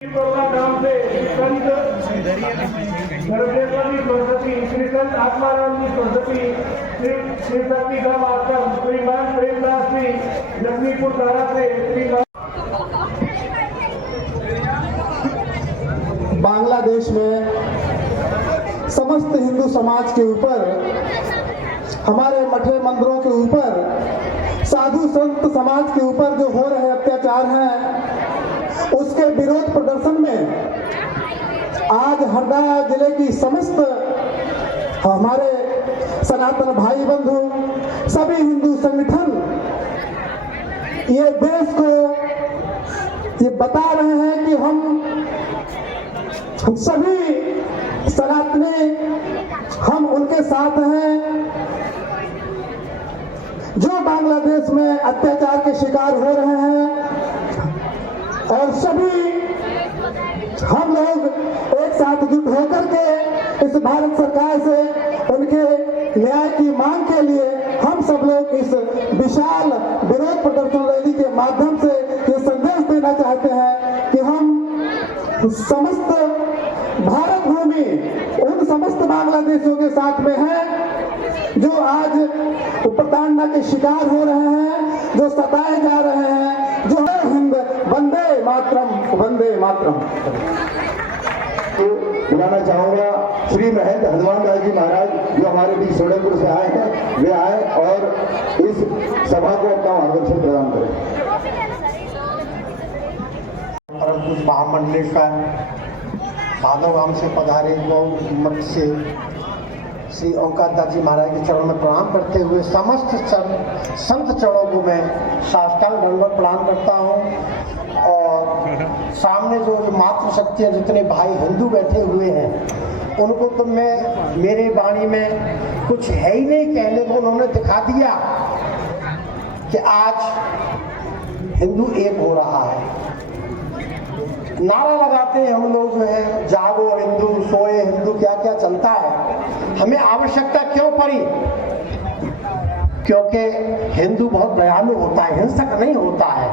नाम से संत धर्मेश्वरी सरस्वती श्री संत आत्माराम जी सरस्वती श्री शक्ति धाम आश्रम श्रीमान प्रेमदास जी लक्ष्मीपुर धारा से श्री बांग्लादेश में समस्त हिंदू समाज के ऊपर, हमारे मठे मंदिरों के ऊपर, साधु संत समाज के ऊपर जो हो रहे अत्याचार हैं, उसके विरोध प्रदर्शन में आज हरदा जिले की समस्त हमारे सनातन भाई बंधु, सभी हिंदू संगठन ये देश को ये बता रहे हैं कि हम सभी सनातनी, हम उनके साथ हैं जो बांग्लादेश में अत्याचार के शिकार हो रहे हैं, और सभी हम लोग एक साथ जुट होकर के इस भारत सरकार से उनके न्याय की मांग के लिए हम सब लोग इस विशाल विरोध प्रदर्शन रैली के माध्यम से ये संदेश देना चाहते हैं कि हम समस्त भारत भूमि उन समस्त बांग्लादेशियों के साथ में है जो आज प्रताड़ना के शिकार हो रहे हैं, जो सताए जा रहे हैं, जो है हिंद वंदे मातरम, वंदे मातरम। तो बुलाना चाहूंगा श्री महंत हनुमान दास जी महाराज जो हमारे बीच सोनेपुर से आए हैं, वे आए और इस सभा को अपना मार्गदर्शन प्रदान करें। परम पूज्य महामंडलेश्वर माधव गांव से पधारे गौ मठ से श्री ओंकार दास जी महाराज के चरण में प्रणाम करते हुए समस्त संत चरणों को मैं साष्टांग दंडवत प्रणाम करता हूँ। और सामने जो मातृशक्तियाँ जितने भाई हिंदू बैठे हुए हैं उनको तो मैं मेरी वाणी में कुछ है ही नहीं कहने को, उन्होंने दिखा दिया कि आज हिंदू एक हो रहा है। नारा लगाते हैं हम लोग जो है जागो हिंदू, सोए हिंदू, क्या क्या चलता है। हमें आवश्यकता क्यों पड़ी? क्योंकि हिंदू बहुत दयालु होता है, हिंसक नहीं होता है।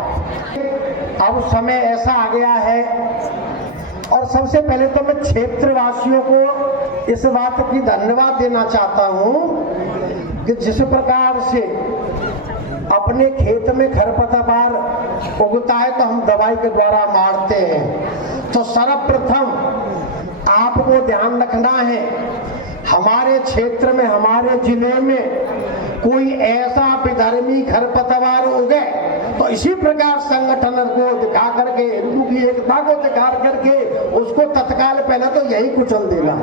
अब समय ऐसा आ गया है, और सबसे पहले तो मैं क्षेत्रवासियों को इस बात की धन्यवाद देना चाहता हूं कि जिस प्रकार से अपने खेत में खरपतवार उगता है तो हम दवाई के द्वारा मारते हैं। तो सर्वप्रथम आपको ध्यान रखना है, हमारे क्षेत्र में, हमारे जिले में कोई ऐसा विधर्मी खरपतवार उगे तो इसी प्रकार संगठन को दिखा करके, हिंदू की एकता को दिखा करके उसको तत्काल पहले तो यही कुचल देना,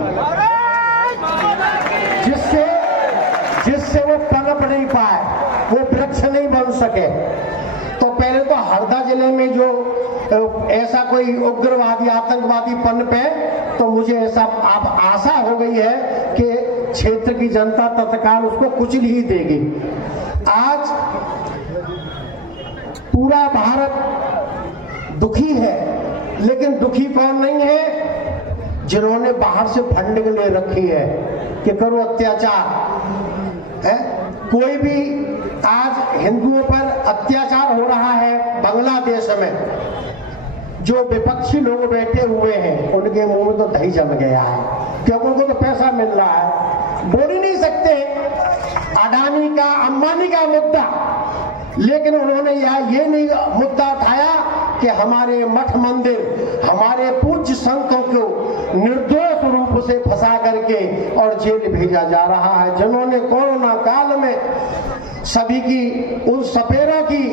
जिससे वो पनप नहीं पाए, वो वृक्ष नहीं बन सके। तो पहले तो हरदा जिले में जो ऐसा कोई उग्रवादी आतंकवादी पनपे तो मुझे ऐसा आप आशा हो गई है कि क्षेत्र की जनता तत्काल उसको कुचल ही देगी। आज पूरा भारत दुखी है, लेकिन दुखी कौन नहीं है? जिन्होंने बाहर से फंडिंग ले रखी है कि करो अत्याचार है। कोई भी आज हिंदुओं पर अत्याचार हो रहा है बांग्लादेश में, जो विपक्षी लोग बैठे हुए हैं उनके मुंह में तो दही जम गया है, क्योंकि उनको तो पैसा मिल रहा है। बोल ही नहीं सकते अडानी का, अंबानी का मुद्दा, लेकिन उन्होंने ये नहीं मुद्दा उठाया कि हमारे मठ मंदिर, हमारे पूज्य संतों को निर्दोष रूप से फंसा करके और जेल भेजा जा रहा है। जिन्होंने कोरोना काल में सभी की उन सपेरों की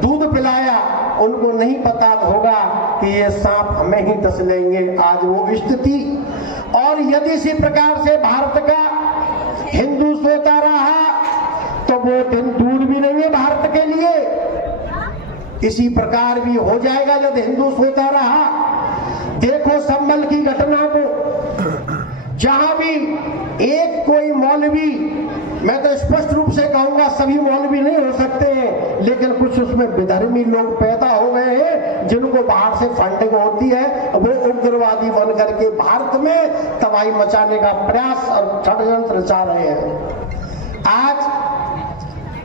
दूध पिलाया, उनको नहीं पता होगा कि ये सांप हमें ही डस लेंगे। आज वो स्थिति, और यदि इसी प्रकार से भारत का हिंदू सोता रहा तो वो दिन दूर भी नहीं है भारत के लिए। इसी प्रकार भी हो जाएगा यदि हिंदू सोता रहा। देखो संभल की घटना को, जहां भी एक कोई मौलवी, मैं तो स्पष्ट रूप से कहूंगा सभी मौलवी नहीं हो सकते हैं, लेकिन कुछ उसमें विधर्मी लोग पैदा हो गए हैं जिनको बाहर से फंडिंग होती है, वो उग्रवादी बन करके भारत में तबाही मचाने का प्रयास और षड्यंत्र रचा रहे हैं। आज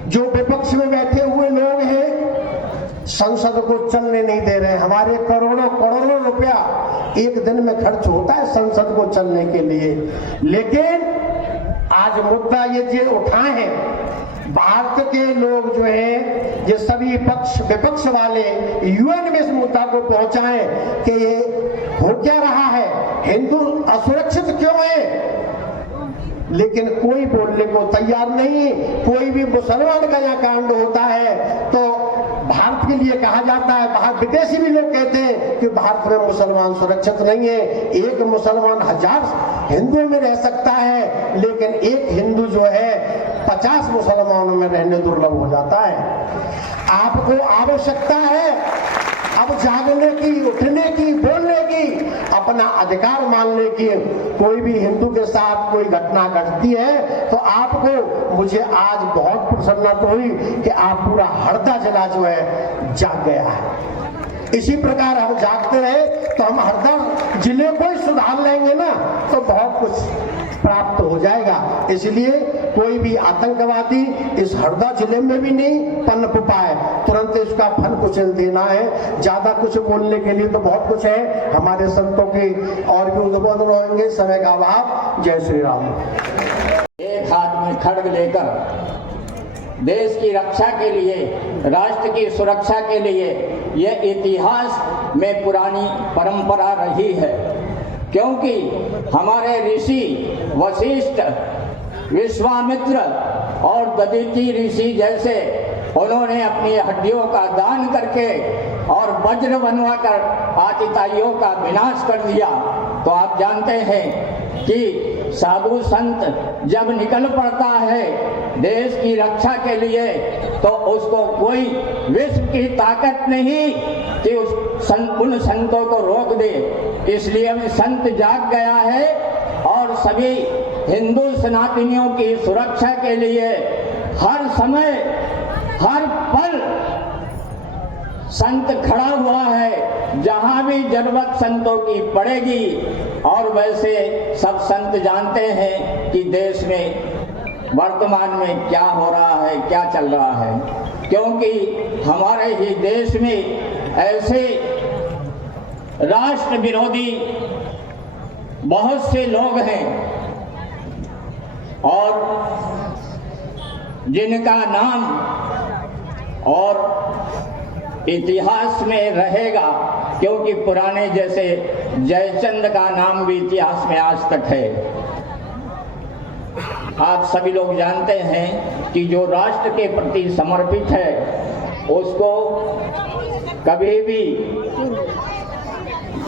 जो विपक्ष में बैठे हुए लोग हैं संसद को चलने नहीं दे रहे। हमारे करोड़ों करोड़ों रुपया एक दिन में खर्च होता है संसद को चलने के लिए। लेकिन आज मुद्दा ये जो उठाए हैं भारत के लोग जो है, ये सभी पक्ष विपक्ष वाले यूएन में इस मुद्दा को पहुंचाए कि ये हो क्या रहा है, हिंदू असुरक्षित क्यों है, लेकिन कोई बोलने को तैयार नहीं। कोई भी मुसलमान का यहाँ कांड होता है तो भारत के लिए कहा जाता है, बाहर विदेशी भी लोग कहते हैं कि भारत में मुसलमान सुरक्षित नहीं है। एक मुसलमान 1000 हिंदुओं में रह सकता है, लेकिन एक हिंदू जो है 50 मुसलमानों में रहने दुर्लभ हो जाता है। आपको आवश्यकता है अब जागने की, उठने की, बोलने की, अपना अधिकार मानने की। कोई भी हिंदू के साथ कोई घटना घटती है तो आपको, मुझे आज बहुत प्रसन्नता हुई कि आप पूरा हरदा जिला जो है जाग गया है। इसी प्रकार हम जागते रहे तो हम हरदा जिले को ही सुधार लेंगे ना, तो बहुत कुछ प्राप्त हो जाएगा। इसलिए कोई भी आतंकवादी इस हरदा जिले में भी नहीं पनप पाए, तुरंत इसका फल कुचल देना है। ज्यादा कुछ बोलने के लिए तो बहुत कुछ है, हमारे संतों के और भी उद्बोधन होंगे, समय का अभाव। जय श्री राम। एक हाथ में खड्ग लेकर देश की रक्षा के लिए, राष्ट्र की सुरक्षा के लिए, यह इतिहास में पुरानी परंपरा रही है। क्योंकि हमारे ऋषि वशिष्ठ, विश्वामित्र और दधीचि ऋषि जैसे, उन्होंने अपनी हड्डियों का दान करके और वज्र बनवाकर आतिताइयों का विनाश कर दिया। तो आप जानते हैं कि साधु संत जब निकल पड़ता है देश की रक्षा के लिए तो उसको कोई विश्व की ताकत नहीं कि उन संतों को रोक दे। इसलिए अब संत जाग गया है और सभी हिंदू सनातनियों की सुरक्षा के लिए हर समय हर पल संत खड़ा हुआ है, जहां भी जरूरत संतों की पड़ेगी। और वैसे सब संत जानते हैं कि देश में वर्तमान में क्या हो रहा है, क्या चल रहा है, क्योंकि हमारे ही देश में ऐसे राष्ट्र विरोधी बहुत से लोग हैं और जिनका नाम और इतिहास में रहेगा, क्योंकि पुराने जैसे जयचंद का नाम भी इतिहास में आज तक है। आप सभी लोग जानते हैं कि जो राष्ट्र के प्रति समर्पित है उसको कभी भी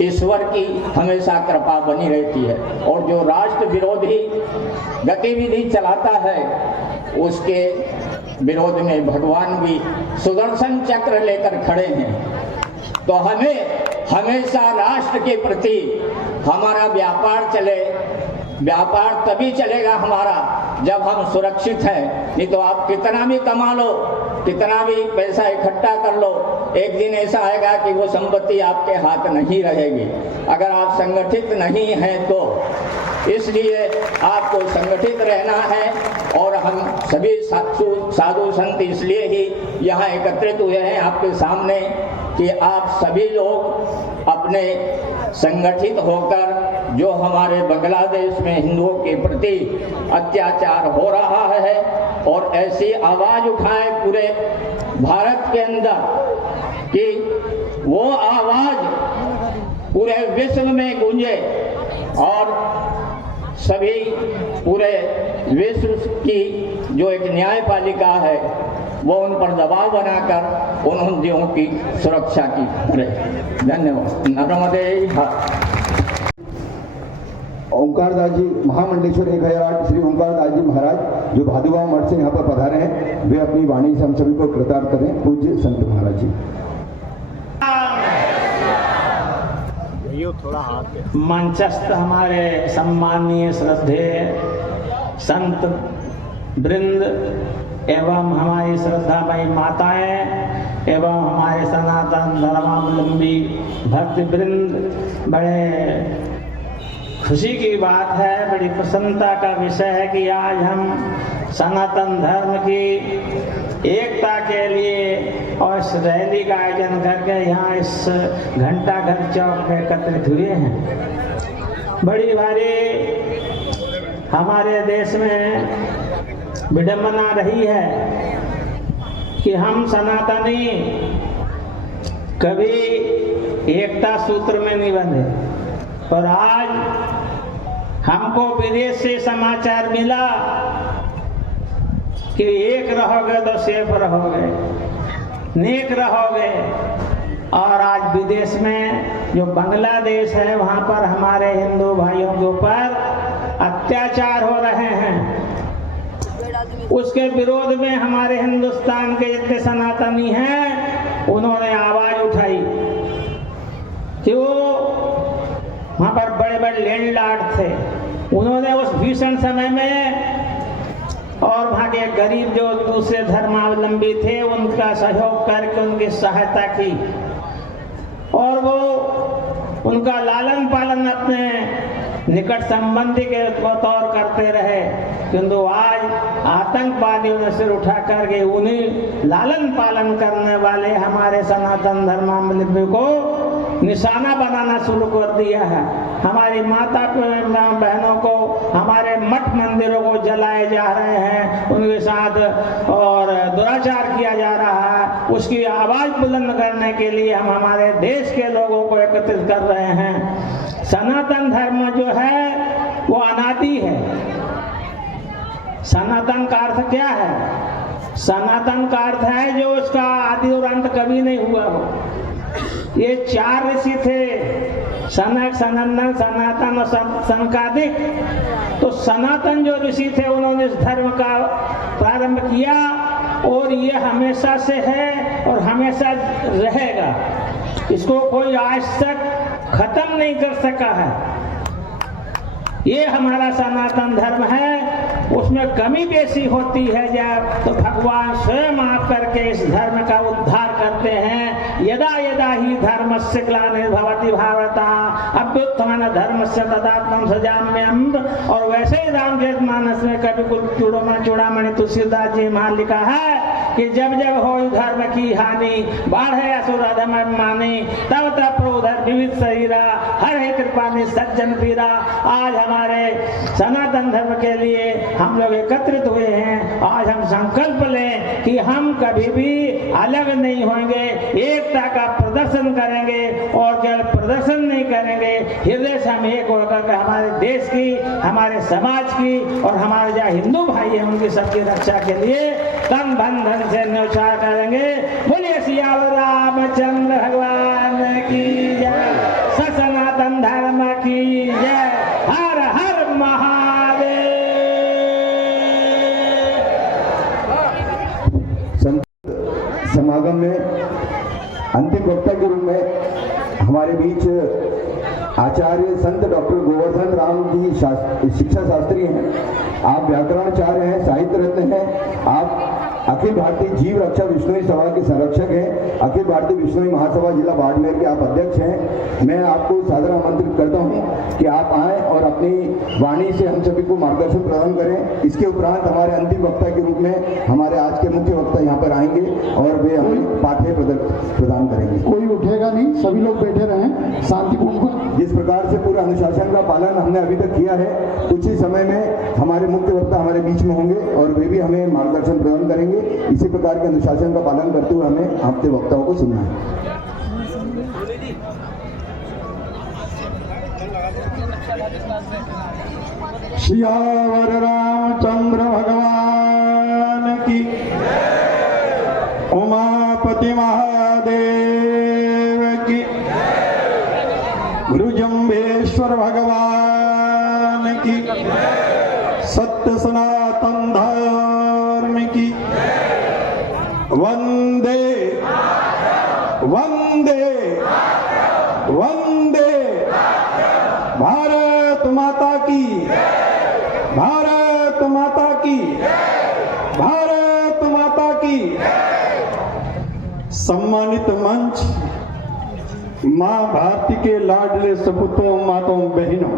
ईश्वर की हमेशा कृपा बनी रहती है, और जो राष्ट्र विरोधी गतिविधि चलाता है उसके विरोध में भगवान भी सुदर्शन चक्र लेकर खड़े हैं। तो हमें हमेशा राष्ट्र के प्रति हमारा व्यापार चले। व्यापार तभी चलेगा हमारा जब हम सुरक्षित हैं, नहीं तो आप कितना भी कमा लो, कितना भी पैसा इकट्ठा कर लो, एक दिन ऐसा आएगा कि वो संपत्ति आपके हाथ नहीं रहेगी अगर आप संगठित नहीं हैं तो। इसलिए आपको संगठित रहना है और हम सभी साधु संत इसलिए ही यहाँ एकत्रित हुए हैं आपके सामने कि आप सभी लोग अपने संगठित होकर जो हमारे बांग्लादेश में हिंदुओं के प्रति अत्याचार हो रहा है और ऐसी आवाज उठाएं पूरे भारत के अंदर कि वो आवाज पूरे विश्व में गूंजे और सभी पूरे विश्व की जो एक न्यायपालिका है वो उन पर दबाव बनाकर उन हिंदुओं की सुरक्षा की करे। धन्यवाद। नर्मदे ओंकार दास जी महामंडलेश्वर 1008 श्री ओंकार दास जी महाराज जो भादुआ मठ से यहाँ पर पधारे हैं, वे अपनी वाणी से हम सभी को कृतार्थ करें। पूज्य संत महाराज जी। मंचस्थ हमारे सम्माननीय श्रद्धेय संत वृंद एवं हमारी श्रद्धामयी माताएं एवं हमारे सनातन धर्मावलंबी भक्त वृंद, बड़े खुशी की बात है, बड़ी प्रसन्नता का विषय है कि आज हम सनातन धर्म की एकता के लिए और इस रैली का आयोजन करके यहाँ इस घंटाघर चौक में एकत्रित हुए हैं। बड़ी भारी हमारे देश में विडंबना रही है कि हम सनातनी कभी एकता सूत्र में नहीं बंधे, और आज हमको विदेश से समाचार मिला कि एक रहोगे तो सेफ रहोगे, नेक रहोगे। और आज विदेश में जो बांग्लादेश है वहाँ पर हमारे हिंदू भाइयों के ऊपर अत्याचार हो रहे हैं। उसके विरोध में हमारे हिंदुस्तान के जितने सनातनी हैं उन्होंने आवाज उठाई कि वो वहाँ पर बड़े बड़े लैंडलॉर्ड थे, उन्होंने उस भीषण समय में और वहाँ के गरीब जो दूसरे धर्मावलंबी थे उनका सहयोग करके उनकी सहायता की, और वो उनका लालन पालन अपने निकट संबंधी के तौर करते रहे। किंतु आज आतंकवादियों ने सिर उठा करके उन्हें लालन पालन करने वाले हमारे सनातन धर्मावलंबी को निशाना बनाना शुरू कर दिया है। हमारी माता बहनों को, हमारे मठ मंदिरों को जलाए जा रहे हैं, उनके साथ और दुराचार किया जा रहा है। उसकी आवाज बुलंद करने के लिए हम हमारे देश के लोगों को एकत्रित कर रहे हैं। सनातन धर्म जो है वो अनादि है। सनातन का अर्थ क्या है? सनातन का अर्थ है जो उसका आदि और अंत कभी नहीं हुआ हो। ये 4 ऋषि थे, सनक, सनंदन, सनातन और सनकादिक। तो सनातन जो ऋषि थे उन्होंने इस धर्म का प्रारंभ किया और ये हमेशा से है और हमेशा रहेगा। इसको कोई आज तक खत्म नहीं कर सका है। ये हमारा सनातन धर्म है। उसमें कमी बेसी होती है जब तो भगवान स्वयं आकर के इस धर्म का उद्धार करते हैं। यदा यदा ही धर्मस्य ग्लानिर्भवति भारत अभ्युत्थान धर्मस्य तदात्मं सृजाम्यहम्। और वैसे ही रामचरितमानस में कवि कुल चूड़ामणि तुलसीदास जी महान लिखा है कि जब जब हो धर्म की हानि, बाढ़े असुर अधम मानी, तब तब प्रभुधर विविध शरीरा, हर है कृपा ने सज्जन पीरा। आज हमारे सनातन धर्म के लिए हम लोग एकत्रित हुए हैं। आज हम संकल्प लें कि हम कभी भी अलग नहीं होंगे, एकता का प्रदर्शन करेंगे और केवल प्रदर्शन नहीं करेंगे, हृदय से हम एक होकर हमारे देश की, हमारे समाज की और हमारे जो हिंदू भाई हैं उनकी सबकी रक्षा के लिए तन बंधन से न्यौछावर करेंगे। बोलिए सियावर रामचंद्र भगवान की जय, सनातन धर्म की जय। हर हर महादेव। समागम में अंतिम वक्ता के रूप में हमारे बीच आचार्य संत डॉक्टर गोवर्धन राम जी शिक्षा शास्त्री हैं। आप व्याकरणाचार्य हैं, साहित्य रत्न हैं। आप अखिल भारतीय जीव रक्षा विश्नोई सभा के संरक्षक हैं। अखिल भारतीय विश्नोई महासभा जिला बाड़मेर के आप अध्यक्ष हैं। मैं आपको सादर आमंत्रित करता हूं कि आप आएं और अपनी वाणी से हम सभी को मार्गदर्शन प्रदान करें। इसके उपरांत हमारे अंतिम वक्ता के रूप में हमारे आज के मुख्य वक्ता यहाँ पर आएंगे और वे हमें पाठ्य प्रदान करेंगे। कोई उठेगा नहीं, सभी लोग बैठे रहें शांतिपूर्ण। जिस प्रकार से पूरा अनुशासन का पालन हमने अभी तक किया है, कुछ ही समय में हमारे मुख्य वक्ता हमारे बीच में होंगे और वे भी हमें मार्गदर्शन प्रदान करेंगे। इसी प्रकार के अनुशासन का पालन करते हुए हमें आपके वक्ताओं को सुनना है। सियावर रामचंद्र भगवान की, उमापति महादेव की, गुरुजम्बेश्वर भगवान की, सत्य सनातन धर्म की। वंदे वंदे वंदे भारत माता की, भारत माता की, भारत माता की। सम्मानित मंच, मां भारती के लाडले सपूतों, माताओं, बहनों,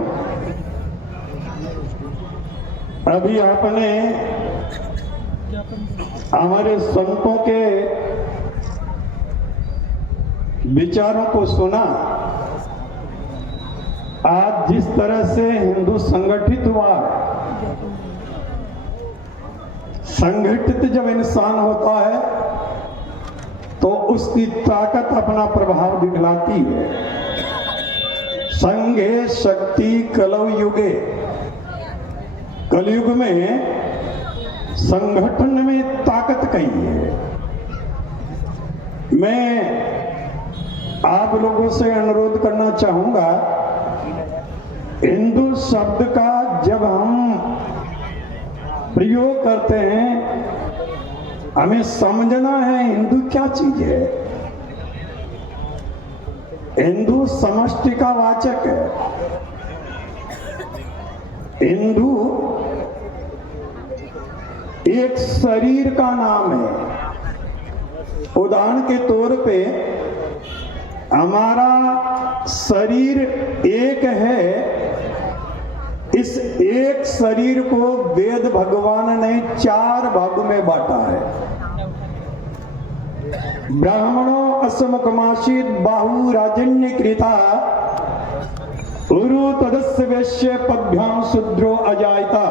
अभी आपने हमारे संतों के विचारों को सुना। आज जिस तरह से हिंदू संगठित हुआ, संगठित जब इंसान होता है तो उसकी ताकत अपना प्रभाव दिखलाती है। संघे शक्ति कलौ युगे, कलयुग में संगठन में ताकत कही है। मैं आप लोगों से अनुरोध करना चाहूंगा, हिंदू शब्द का जब हम प्रयोग करते हैं, हमें समझना है हिंदू क्या चीज है। हिंदू समष्टि का वाचक है। हिंदू एक शरीर का नाम है। उदाहरण के तौर पे हमारा शरीर एक है। इस एक शरीर को वेद भगवान ने 4 भागों में बांटा है। ब्राह्मणों असमुखमासीत बाहु राजन्य कृता उरु तदस्य वैश्य पद्भ्याम शूद्रो अजायता।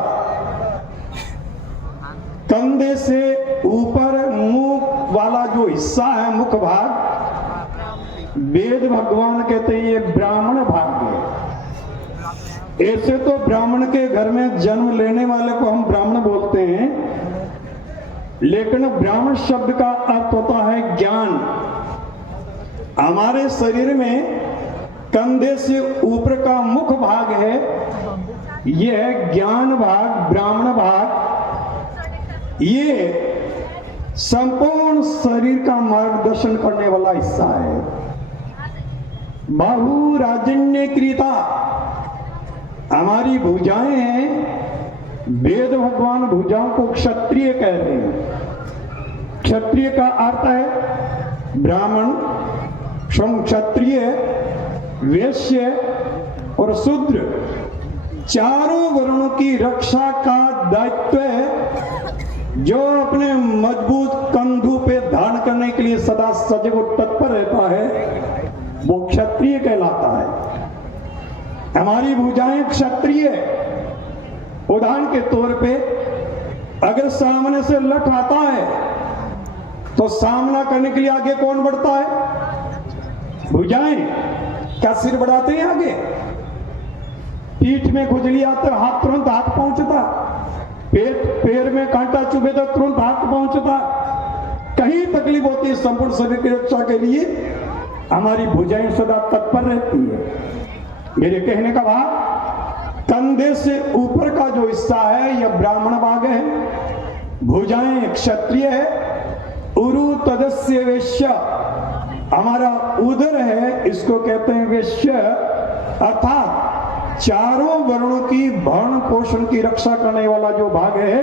कंधे से ऊपर मुंह वाला जो हिस्सा है, मुख भाग, वेद भगवान कहते हैं ये ब्राह्मण भाग है। ऐसे तो ब्राह्मण के घर में जन्म लेने वाले को हम ब्राह्मण बोलते हैं, लेकिन ब्राह्मण शब्द का अर्थ होता है ज्ञान। हमारे शरीर में कंधे से ऊपर का मुख भाग है, यह है ज्ञान भाग, ब्राह्मण भाग। ये संपूर्ण शरीर का मार्गदर्शन करने वाला हिस्सा है। बाहु राजन्य कृता, हमारी भुजाएं हैं। वेद भगवान भुजाओं को क्षत्रिय कह रहे हैं। क्षत्रिय का अर्थ है ब्राह्मण, क्षत्रिय, वैश्य और शूद्र। चारों वर्णों की रक्षा का दायित्व है। जो अपने मजबूत कंधों पे धारण करने के लिए सदा सजग और तत्पर रहता है, वो क्षत्रिय कहलाता है। हमारी भुजाएं क्षत्रिय। उदाहरण के तौर पे अगर सामने से लठ आता है तो सामना करने के लिए आगे कौन बढ़ता है? भुजाएं। क्या सिर बढ़ाते हैं आगे? पीठ में खुजली आते हाथ तुरंत हाथ पहुंचता, पैर में कांटा चुभे तो तुरंत हाथ पहुंचता। कहीं तकलीफ होती है, संपूर्ण शरीर की रक्षा के लिए हमारी भुजाएं सदा तत्पर रहती है। मेरे कहने का भाव, कंधे से ऊपर का जो हिस्सा है यह ब्राह्मण भाग है, भुजाएं क्षत्रिय है। उरु तदस्य वैश्य, हमारा उदर है, इसको कहते हैं वैश्य। अर्थात चारों वर्णों की भरण पोषण की रक्षा करने वाला जो भाग है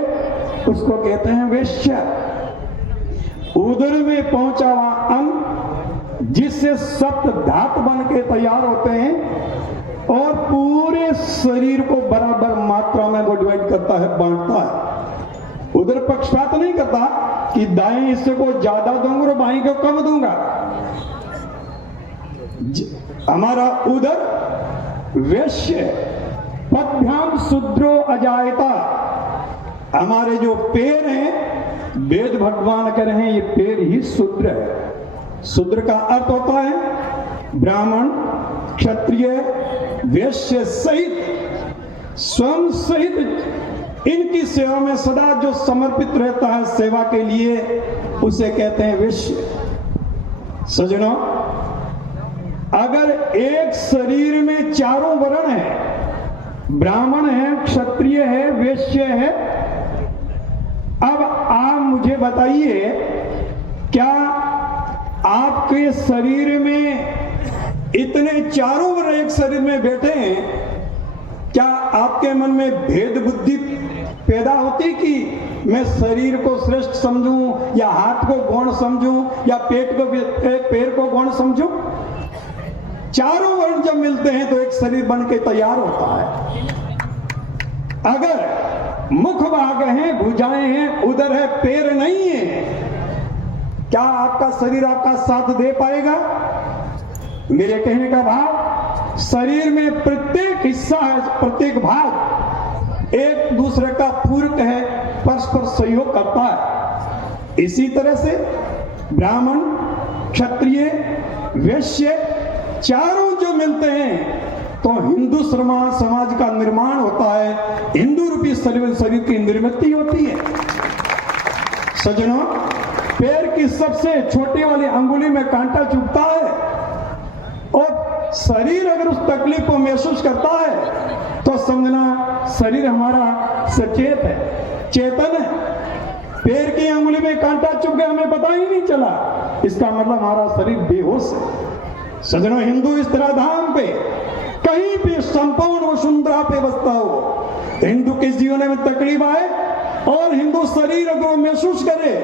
उसको कहते हैं वैश्य। उदर में पहुंचा हुआ अंग जिससे सप्त धातु बन के तैयार होते हैं और पूरे शरीर को बराबर मात्रा में वो डिवाइड करता है, बांटता है। उधर पक्षपात नहीं करता कि दाएं हिस्से को ज्यादा दूंगा और बाएं को कम दूंगा। हमारा उदर वैश्य। पद्भ्याम शूद्रो अजायता, हमारे जो पैर हैं वेद भगवान कह रहे हैं ये पैर ही शूद्र है। शूद्र का अर्थ होता है ब्राह्मण, क्षत्रिय, वैश्य सहित, स्वयं सहित इनकी सेवा में सदा जो समर्पित रहता है सेवा के लिए, उसे कहते हैं वैश्य। सज्जनों, अगर एक शरीर में चारों वर्ण है, ब्राह्मण है, क्षत्रिय है, वैश्य है, अब आप मुझे बताइए क्या आपके शरीर में इतने चारों वर्ण एक शरीर में बैठे हैं, क्या आपके मन में भेद बुद्धि पैदा होती कि मैं शरीर को श्रेष्ठ समझूं या हाथ को गौण समझूं या पैर को गौण समझूं? चारों वर्ण जब मिलते हैं तो एक शरीर बन के तैयार होता है। अगर मुख भाग हैं, भुजाएं हैं, उधर है पैर नहीं है। क्या आपका शरीर आपका साथ दे पाएगा? मेरे कहने का भाव, शरीर में प्रत्येक हिस्सा है, प्रत्येक भाग एक दूसरे का पूरक है, परस्पर सहयोग करता है। इसी तरह से ब्राह्मण, क्षत्रिय, वैश्य चारों जो मिलते हैं तो हिंदू समाज का निर्माण होता है, हिंदू रूपी शरीर की निर्मिति होती है। सज्जनों, पैर की सबसे छोटी वाली अंगुली में कांटा चुभता है और शरीर अगर उस तकलीफ को महसूस करता है तो समझना शरीर हमारा सचेत है, चेतन है। पैर की अंगुली में कांटा चुभ गया, हमें पता ही नहीं चला, इसका मतलब हमारा शरीर बेहोश है। सज्जनों, हिंदू इस तरह धाम पे कहीं भी संपूर्ण वसुंधरा पे बसता हो, हिंदू के जीवन में तकलीफ आए और हिंदू शरीर अगर महसूस करे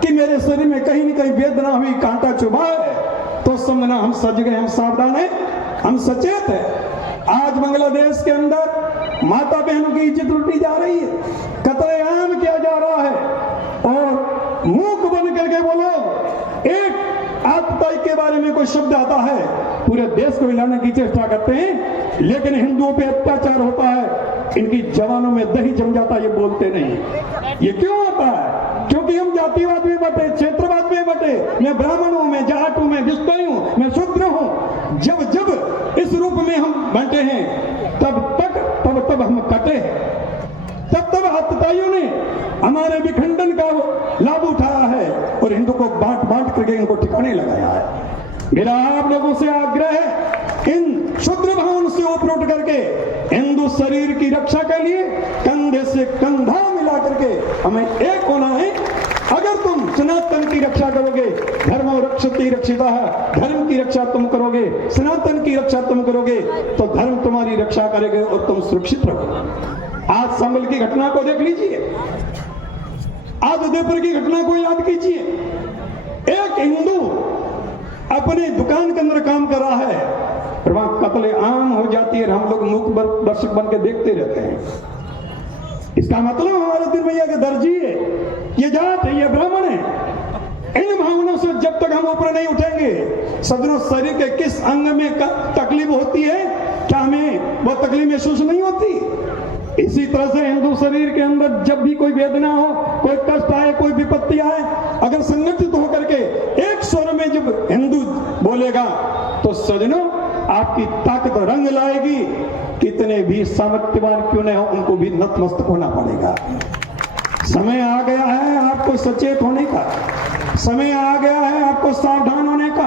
कि मेरे शरीर में कहीं न कहीं वेदना हुई, कांटा चुभा है, तो समझना हम सज गए, हम सावधान है, हम सचेत है। आज बांग्लादेश के अंदर माता बहनों की इज्जत लूटी जा रही है, कत्लेआम किया जा रहा है और मूक बन करके बोलो एक आतताई के बारे में कोई शब्द आता है, पूरे देश को हिलाने की चेष्टा करते हैं, लेकिन हिंदुओं पे अत्याचार होता है, इनकी जवानों में दही जम जाता है, ये बोलते नहीं। ये क्यों होता है? क्योंकि हम जातिवाद में बटे, क्षेत्रवाद में बटे, मैं ब्राह्मण हूं, मैं जाट हूं, मैं विस्ताई हूं, मैं शूद्र हूं। जब जब इस रूप में हम बंटे हैं तब हम कटे हैं, तब आतताइयों ने हमारे विखंडन का लाभ उठाया है और हिंदू को बांट करके इनको ठिकाने लगाया है। मेरा आप लोगों से आग्रह है, इन शुद्र भावों से ऊपर उठ करके हिंदू शरीर की रक्षा के लिए कंधे से कंधा मिला करके हमें एक होना है। अगर तुम सनातन की रक्षा करोगे, धर्म रक्षति रक्षिता है, धर्म की रक्षा तुम करोगे, सनातन की रक्षा तुम करोगे तो धर्म तुम्हारी रक्षा करेगा और तुम सुरक्षित रहोगे। आज संभल की घटना को देख लीजिए, आज उदयपुर की घटना को याद कीजिए। एक हिंदू अपनी दुकान के अंदर काम कर रहा है और वहां कत्लेआम हो जाती है, हम लोग मूक दर्शक बन के देखते रहते हैं। इसका मतलब हमारे दिल में यह दर्जी है, ये जाट है, ये ब्राह्मण है। इन भावनाओं से जब तक हम ऊपर नहीं उठेंगे, सज्जनों, शरीर के किस अंग में तकलीफ होती है, क्या हमें वो तकलीफ महसूस नहीं होती? इसी तरह से हिंदू शरीर के अंदर जब भी कोई वेदना हो, कोई कष्ट आए, कोई विपत्ति आए, अगर संगठित होकर के एक स्वर में जब हिंदू बोलेगा तो सज्जनों आपकी ताकत रंग लाएगी। कितने भी सामर्थ्यवान क्यों न हो, उनको भी नतमस्तक होना पड़ेगा। समय आ गया है आपको सचेत होने का, समय आ गया है आपको सावधान होने का।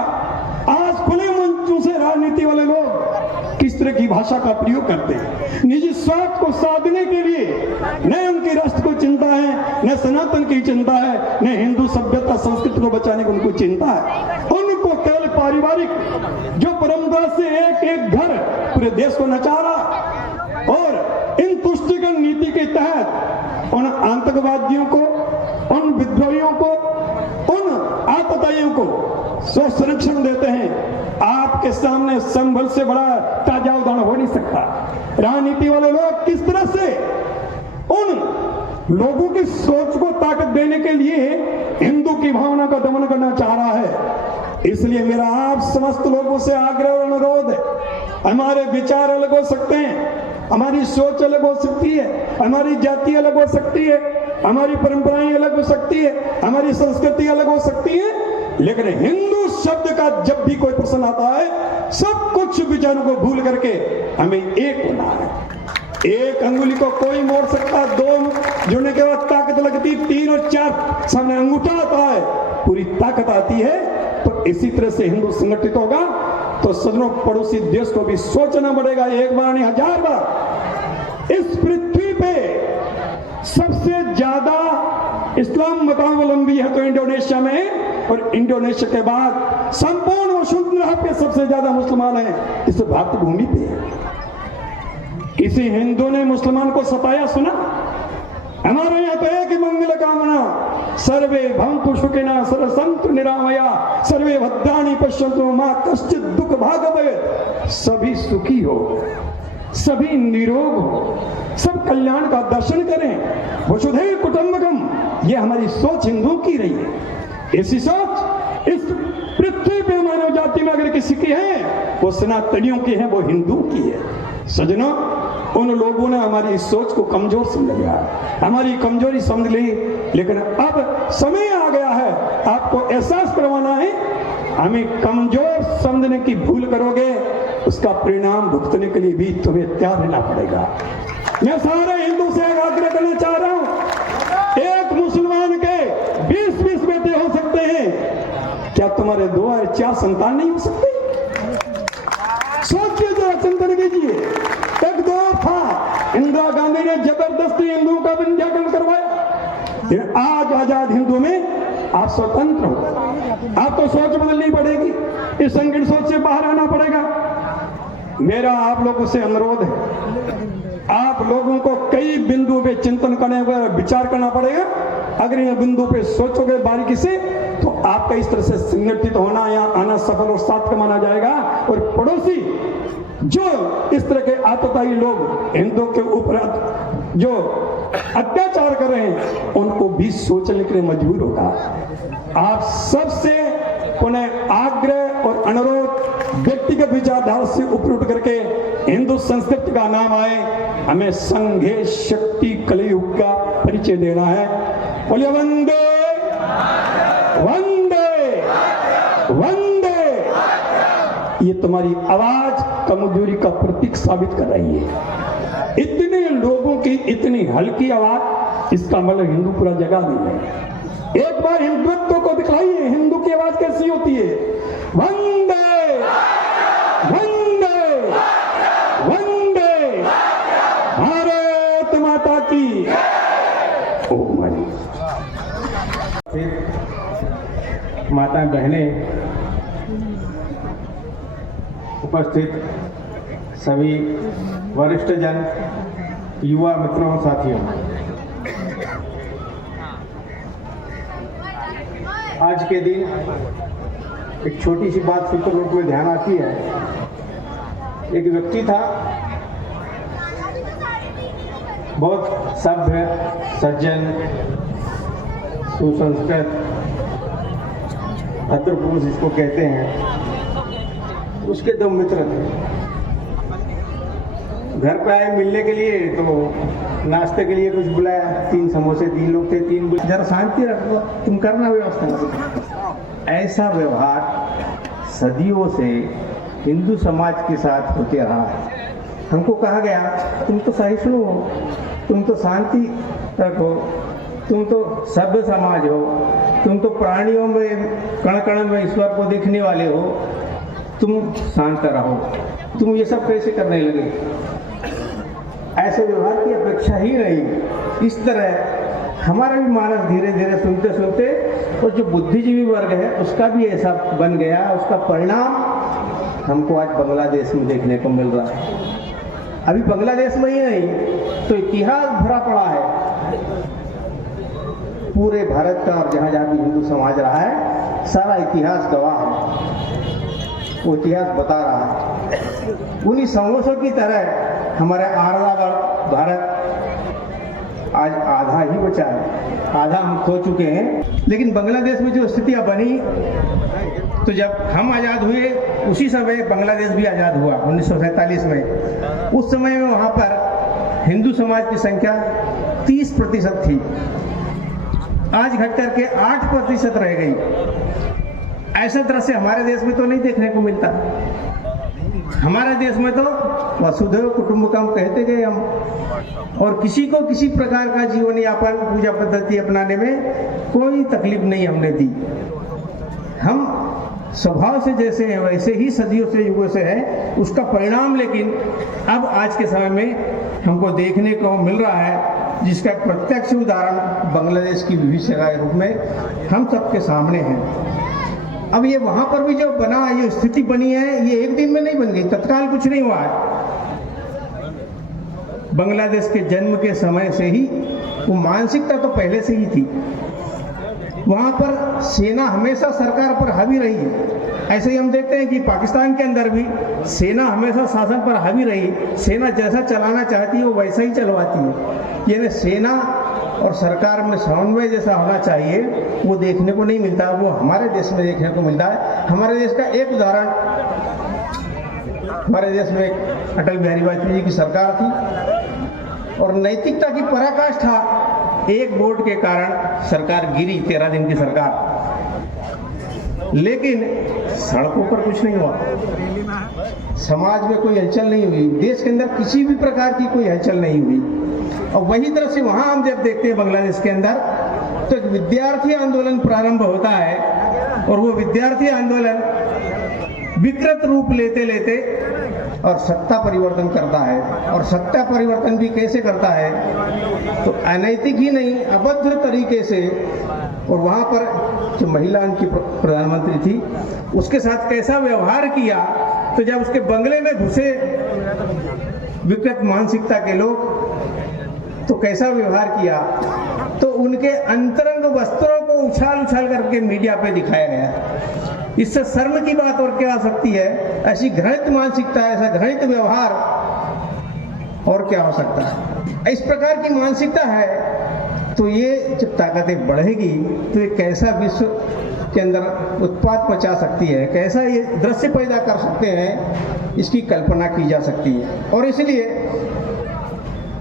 आज खुले मंचों से राजनीति वाले लोग किस तरह की भाषा का प्रयोग करते हैं, निजी स्वार्थ को साधने के लिए। न उनकी राष्ट्र को चिंता है, न सनातन की चिंता है, न हिंदू सभ्यता संस्कृति को बचाने की उनको चिंता है। उनको केवल पारिवारिक जो परंपरा से एक घर पूरे देश को नचा रहा, और इन तुष्टिकरण नीति के तहत उन आतंकवादियों को, उन विद्रोहियों को, उन आतताइयों को जो संरक्षण देते हैं, आपके सामने संभल से बड़ा ताजा उदाहरण हो नहीं सकता। राजनीति वाले लोग किस तरह से उन लोगों की सोच को ताकत देने के लिए हिंदू की भावना का दमन करना चाह रहा है। इसलिए मेरा आप समस्त लोगों से आग्रह और अनुरोध है, हमारे विचार अलग हो सकते हैं, हमारी सोच अलग हो सकती है, हमारी जाति अलग हो सकती है, हमारी परंपराएं अलग हो सकती है, हमारी संस्कृति अलग हो सकती है, लेकिन हिंदू शब्द का जब भी कोई प्रश्न आता है, सब कुछ विचारों को भूल करके हमें एक होना है। एक अंगुली को कोई मोड़ सकता, दो जुड़ने के बाद ताकत लगती, 3 और 4 सामने अंगूठा आता है, पूरी ताकत आती है। तो इसी तरह से हिंदू संगठित होगा तो सदनों पड़ोसी देश को भी सोचना पड़ेगा, एक बार नहीं 1000 बार। इस पृथ्वी पे सबसे ज्यादा इस्लाम मतावलंबी है तो इंडोनेशिया में, और इंडोनेशिया के बाद संपूर्ण वसुंधरा पे सबसे ज्यादा मुसलमान हैं इस भारत भूमि पे। किसी हिंदू ने मुसलमान को सताया सुना? हमारे यहाँ तो एक ही मंगल कामना, सर्वे भवन्तु सुखिनः सर्वसन्तु निरामया सर्वे भद्राणि पश्यन्तु मा कश्चित् दुःख भाग् भवेत्। सभी सुखी हो, सभी निरोग हो, सब कल्याण का दर्शन करें। वसुधैव कुटुंबकम, ये हमारी सोच हिंदू की रही है। ऐसी सोच इस पृथ्वी पे मानव जाति में अगर किसी की है, वो सनातनियों की है, वो हिंदू की है। सज्जनों, उन लोगों ने हमारी इस सोच को कमजोर समझ लिया, हमारी कमजोरी समझ ली, लेकिन अब समय आ गया है आपको एहसास करवाना है। हमें कमजोर समझने की भूल करोगे, उसका परिणाम भुगतने के लिए भी तुम्हें तैयार रहना पड़ेगा। मैं सारे हिंदू से आग्रह करना चाह रहा हूं, एक मुसलमान के 20-20 बेटे हो सकते हैं, क्या तुम्हारे 2 या 4 संतान नहीं हो सकते? सोचिए जरा, चिंतन कीजिए। एक दौर था, इंदिरा गांधी ने जबरदस्ती हिंदुओं का विंध्याकरण करवाया, फिर आज आजाद हिंदू में आप स्वतंत्र हो। आपको सोच बदलनी पड़ेगी, इस संकीर्ण सोच से बाहर आना पड़ेगा। मेरा आप लोगों से अनुरोध है, आप लोगों को कई बिंदु पे चिंतन करने पर विचार करना पड़ेगा। अगर ये बिंदु पे सोचोगे बारीकी से, तो आपका इस तरह से संगठित होना या आना सफल और सार्थक माना जाएगा। और पड़ोसी जो इस तरह के आतताई लोग हिंदुओं के ऊपर जो अत्याचार कर रहे हैं, उनको भी सोचने के लिए मजबूर होगा। आप सबसे पुनः आग्रह और अनुरोध, व्यक्तिगत विचारधारा से ऊपर उठ करके हिंदू संस्कृति का नाम आए, हमें संघे शक्ति कलियुग का परिचय देना है। बोलिए वंदे वंदे वंदे। ये तुम्हारी आवाज कमजोरी का प्रतीक साबित कर रही है। इतने लोगों की इतनी हल्की आवाज, इसका मतलब हिंदू पूरा जगह नहीं है। एक बार हिंदुत्व को दिखाइए, हिंदू की आवाज कैसी होती है। वंदे वंदे वंदे, भारत माता की। ओम हरि। माता बहनें, उपस्थित सभी वरिष्ठ जन, युवा मित्रों, साथियों, आज के दिन एक छोटी सी बात फिक्र रूप में ध्यान आती है। एक व्यक्ति था, बहुत सभ्य, सज्जन, सुसंस्कृत, भद्र पुरुष जिसको कहते हैं। उसके 2 मित्र थे। घर पे आए मिलने के लिए, तो नाश्ते के लिए कुछ बुलाया। 3 समोसे, 3 लोग थे, 3 जरा शांति रखो, तुम करना व्यवस्था। ऐसा व्यवहार सदियों से हिंदू समाज के साथ होते रहा है। हमको कहा गया, तुम तो सहिष्णु हो, तुम तो शांति रखो, तुम तो सभ्य समाज हो, तुम तो प्राणियों में कण कण में ईश्वर को देखने वाले हो, तुम शांत रहो, तुम ये सब कैसे करने लगे? ऐसे व्यवहार की अपेक्षा ही नहीं। इस तरह हमारा भी मानस धीरे धीरे सुनते सुनते, और जो बुद्धिजीवी वर्ग है उसका भी ऐसा बन गया। उसका परिणाम हमको आज बांग्लादेश में देखने को मिल रहा है। अभी बांग्लादेश में ही नहीं, तो इतिहास भरा पड़ा है पूरे भारत का, और जहाँ जहाँ भी हिंदू समाज रहा है, सारा इतिहास गवाह है। वो इतिहास बता रहा है। उन्हीं समोसों की तरह हमारा आर्यावर्त भारत आज आधा ही बचा है, आधा हम खो चुके हैं। लेकिन बांग्लादेश में जो स्थितियां बनी, तो जब हम आज़ाद हुए उसी समय बांग्लादेश भी आज़ाद हुआ 1947 में। उस समय में वहाँ पर हिंदू समाज की संख्या 30% थी, आज घट करके 8% रह गई। ऐसा दृश्य हमारे देश में तो नहीं देखने को मिलता। हमारे देश में तो वसुधैव कुटुंबकम कहते गए हम, और किसी को किसी प्रकार का जीवन यापन, पूजा पद्धति अपनाने में कोई तकलीफ नहीं हमने दी। हम स्वभाव से जैसे हैं वैसे ही सदियों से, युगों से है। उसका परिणाम लेकिन अब आज के समय में हमको देखने को मिल रहा है, जिसका प्रत्यक्ष उदाहरण बांग्लादेश की विभीषिका के रूप में हम सबके सामने है। अब ये वहां पर भी जो बना, ये स्थिति बनी है, ये एक दिन में नहीं बन गई, तत्काल कुछ नहीं हुआ है। बांग्लादेश के जन्म के समय से ही वो मानसिकता तो पहले से ही थी। वहां पर सेना हमेशा सरकार पर हावी रही है। ऐसे ही हम देखते हैं कि पाकिस्तान के अंदर भी सेना हमेशा शासन पर हावी रही, सेना जैसा चलाना चाहती है वो वैसा ही चलवाती है। यानी सेना और सरकार में समन्वय जैसा होना चाहिए वो देखने को नहीं मिलता, वो हमारे देश में देखने को मिलता है। हमारे देश का एक उदाहरण, हमारे देश में अटल बिहारी वाजपेयी जी की सरकार थी और नैतिकता की पराकाष्ठा, एक वोट के कारण सरकार गिरी, 13 दिन की सरकार, लेकिन सड़कों पर कुछ नहीं हुआ, समाज में कोई हलचल नहीं हुई, देश के अंदर किसी भी प्रकार की कोई हलचल नहीं हुई। और वही तरह से वहां हम जब देखते हैं बांग्लादेश के अंदर, तो एक विद्यार्थी आंदोलन प्रारंभ होता है और वो विद्यार्थी आंदोलन विकृत रूप लेते लेते और सत्ता परिवर्तन करता है। और सत्ता परिवर्तन भी कैसे करता है, तो अनैतिक ही नहीं, अभद्र तरीके से। और वहां पर जो महिला उनकी प्रधानमंत्री थी उसके साथ कैसा व्यवहार किया, तो जब उसके बंगले में घुसे विकृत मानसिकता के लोग, तो कैसा व्यवहार किया, तो उनके अंतरंग वस्त्रों को उछाल उछाल करके मीडिया पे दिखाया गया। इससे शर्म की बात और क्या आ सकती है? ऐसी घृणित मानसिकता, ऐसा घृणित व्यवहार और क्या हो सकता है? इस प्रकार की मानसिकता है तो ये जब ताकतें बढ़ेगी तो ये कैसा विश्व के अंदर उत्पात मचा सकती है, कैसा ये दृश्य पैदा कर सकते हैं, इसकी कल्पना की जा सकती है। और इसलिए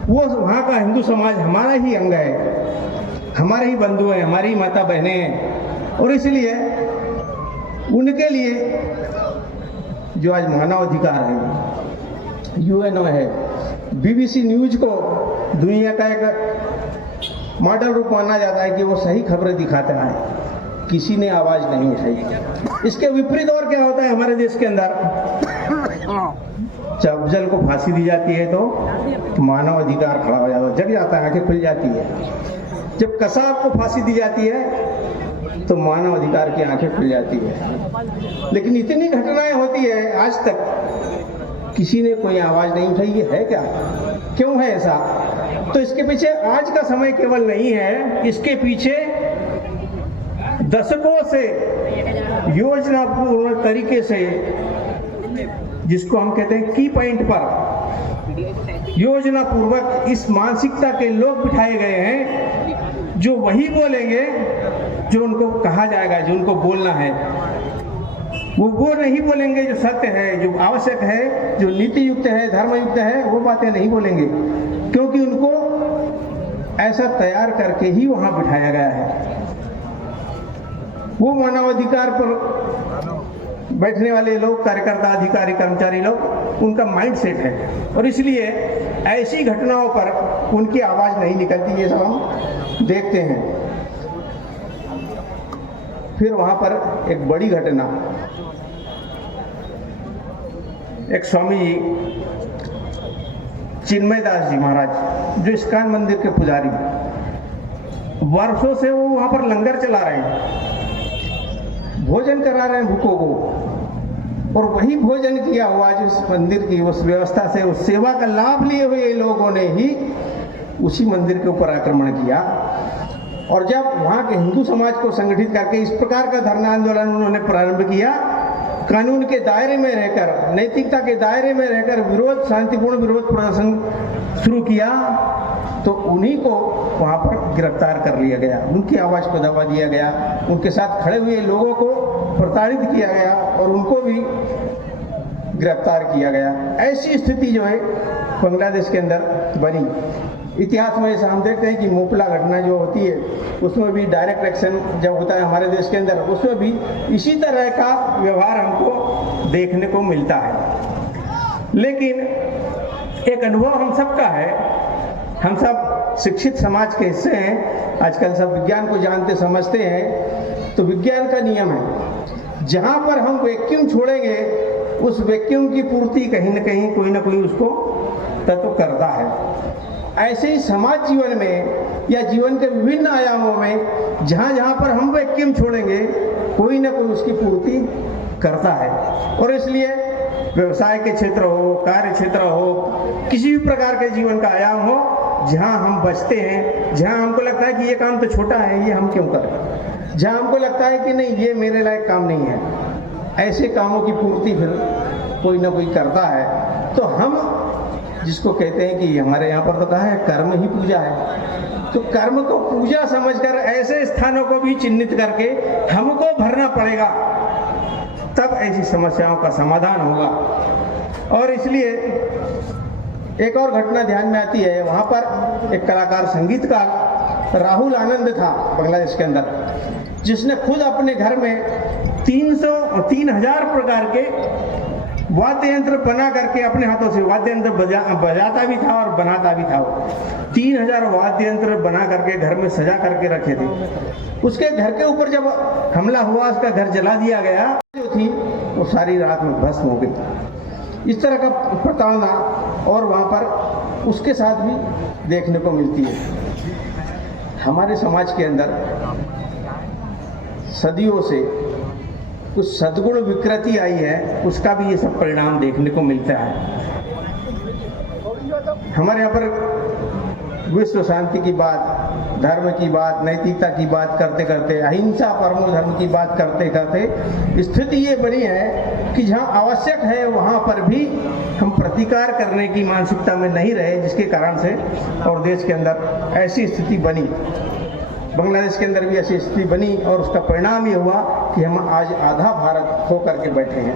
वो वहाँ का हिंदू समाज हमारा ही अंग है, हमारे ही बंधु हैं, हमारी माता बहनें हैं। और इसलिए उनके लिए जो आज मानवाधिकार है, यूएनओ है, बीबीसी न्यूज को दुनिया का एक मॉडल रूप माना जाता है कि वो सही खबरें दिखाता है, किसी ने आवाज नहीं उठाई। इसके विपरीत और क्या होता है हमारे देश के अंदर? जब अफजल को फांसी दी जाती है तो मानव अधिकार खड़ा हो जाता है, जग जाता है, आंखें खुल जाती है। जब कसाब को फांसी दी जाती है तो मानव अधिकार की आंखें खुल जाती है। लेकिन इतनी घटनाएं होती है, आज तक किसी ने कोई आवाज नहीं उठाई। ये है क्या? क्यों है ऐसा? तो इसके पीछे आज का समय केवल नहीं है, इसके पीछे दशकों से योजनापूर्ण तरीके से, जिसको हम कहते हैं की पॉइंट पर, योजना पूर्वक इस मानसिकता के लोग बिठाए गए हैं जो वही बोलेंगे जो उनको कहा जाएगा, जो उनको बोलना है। वो नहीं बोलेंगे जो सत्य है, जो आवश्यक है, जो नीति युक्त है, धर्म युक्त है, वो बातें नहीं बोलेंगे, क्योंकि उनको ऐसा तैयार करके ही वहां बिठाया गया है। वो मानवाधिकार पर बैठने वाले लोग, कार्यकर्ता, अधिकारी, कर्मचारी लोग, उनका माइंड सेट है और इसलिए ऐसी घटनाओं पर उनकी आवाज नहीं निकलती। ये सब हम देखते हैं। फिर वहां पर एक बड़ी घटना, एक स्वामी जी चिन्मय दास जी महाराज, जो इस्कॉन मंदिर के पुजारी, वर्षों से वो वहां पर लंगर चला रहे हैं, भोजन करा रहे हैं भूखों को। और वही भोजन किया हुआ जिस मंदिर की उस व्यवस्था से, उस सेवा का लाभ लिए हुए लोगों ने ही उसी मंदिर के ऊपर आक्रमण किया। और जब वहां के हिंदू समाज को संगठित करके इस प्रकार का धरना आंदोलन उन्होंने प्रारंभ किया, कानून के दायरे में रहकर, नैतिकता के दायरे में रहकर विरोध, शांतिपूर्ण विरोध प्रदर्शन शुरू किया, तो उन्हीं को वहां पर गिरफ्तार कर लिया गया, उनकी आवाज को दबा दिया गया, उनके साथ खड़े हुए लोगों को प्रताड़ित किया गया और उनको भी गिरफ्तार किया गया। ऐसी स्थिति जो है बांग्लादेश के अंदर बनी। इतिहास में ऐसा हम देखते हैं कि मोपला घटना जो होती है, उसमें भी डायरेक्ट एक्शन जब होता है हमारे देश के अंदर, उसमें भी इसी तरह का व्यवहार हमको देखने को मिलता है। लेकिन एक अनुभव हम सबका है, हम सब शिक्षित समाज के हिस्से हैं, आजकल सब विज्ञान को जानते समझते हैं। तो विज्ञान का नियम है, जहां पर हम वैक्यूम छोड़ेंगे उस वैक्यूम की पूर्ति कहीं न कहीं कोई ना कोई उसको तत्व करता है। ऐसे ही समाज जीवन में या जीवन के विभिन्न आयामों में जहां जहां पर हम वैक्यूम छोड़ेंगे कोई ना कोई उसकी पूर्ति करता है। और इसलिए व्यवसाय के क्षेत्र हो, कार्य क्षेत्र हो, किसी भी प्रकार के जीवन का आयाम हो, जहां हम बचते हैं, जहां हमको लगता है कि ये काम तो छोटा है, ये हम क्यों करें, जहां हमको लगता है कि नहीं ये मेरे लायक काम नहीं है, ऐसे कामों की पूर्ति फिर कोई ना कोई करता है। तो हम जिसको कहते हैं कि हमारे यहाँ पर तो कहा है कर्म ही पूजा है, तो कर्म को पूजा समझकर ऐसे स्थानों को भी चिन्हित करके हमको भरना पड़ेगा, तब ऐसी समस्याओं का समाधान होगा। और इसलिए एक और घटना ध्यान में आती है, वहाँ पर एक कलाकार संगीतकार राहुल आनंद था बांग्लादेश के अंदर, जिसने खुद अपने घर में 3000 प्रकार के वाद्य यंत्र बना करके अपने हाथों से वाद्य यंत्र बजाता भी था और बनाता भी था। 3000 वाद्य यंत्र बना करके घर में सजा करके रखे थे। उसके घर के ऊपर जब हमला हुआ, उसका घर जला दिया गया, जो थी वो सारी रात में भस्म हो गई। इस तरह का प्रताड़ना और वहाँ पर उसके साथ भी देखने को मिलती है। हमारे समाज के अंदर सदियों से कुछ सद्गुण विकृति आई है, उसका भी ये सब परिणाम देखने को मिलता है। हमारे यहाँ पर विश्व शांति की बात, धर्म की बात, नैतिकता की बात करते करते, अहिंसा परमो धर्म की बात करते करते स्थिति ये बनी है कि जहाँ आवश्यक है वहाँ पर भी हम प्रतिकार करने की मानसिकता में नहीं रहे, जिसके कारण से और देश के अंदर ऐसी स्थिति बनी, बांग्लादेश के अंदर भी ऐसी स्थिति बनी और उसका परिणाम ये हुआ कि हम आज आधा भारत खो करके बैठे हैं।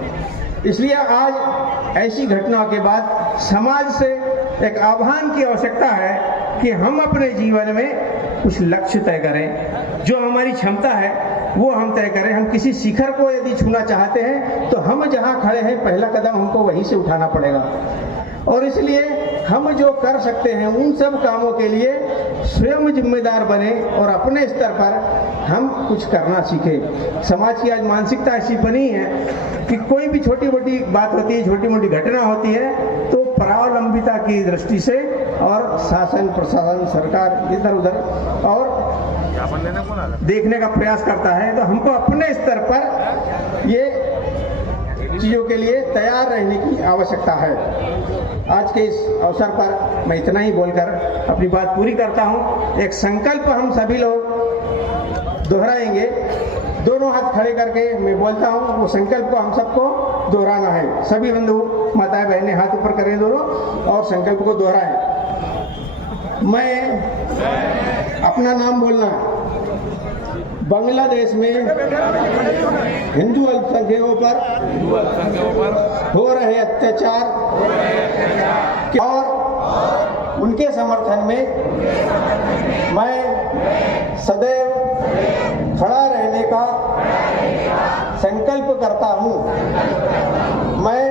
इसलिए आज ऐसी घटनाओं के बाद समाज से एक आह्वान की आवश्यकता है कि हम अपने जीवन में कुछ लक्ष्य तय करें, जो हमारी क्षमता है वो हम तय करें। हम किसी शिखर को यदि छूना चाहते हैं तो हम जहाँ खड़े हैं पहला कदम हमको वहीं से उठाना पड़ेगा। और इसलिए हम जो कर सकते हैं उन सब कामों के लिए स्वयं जिम्मेदार बने और अपने स्तर पर हम कुछ करना सीखें। समाज की आज मानसिकता ऐसी बनी है कि कोई भी छोटी मोटी बात होती है, छोटी मोटी घटना होती है तो परावलंबिता की दृष्टि से और शासन प्रशासन सरकार इधर उधर और देखने का प्रयास करता है। तो हमको अपने स्तर पर ये चीज़ों के लिए तैयार रहने की आवश्यकता है। आज के इस अवसर पर मैं इतना ही बोलकर अपनी बात पूरी करता हूँ। एक संकल्प हम सभी लोग दोहराएंगे, दोनों हाथ खड़े करके मैं बोलता हूँ, वो संकल्प को हम सबको दोहराना है। सभी बंधु माताएं बहनें हाथ ऊपर करें दोनों और संकल्प को दोहराएं। मैं अपना नाम बोलना है। बांग्लादेश में हिंदू अल्पसंख्यकों पर हो रहे अत्याचार और उनके समर्थन में मैं सदैव खड़ा रहने का संकल्प करता हूँ। मैं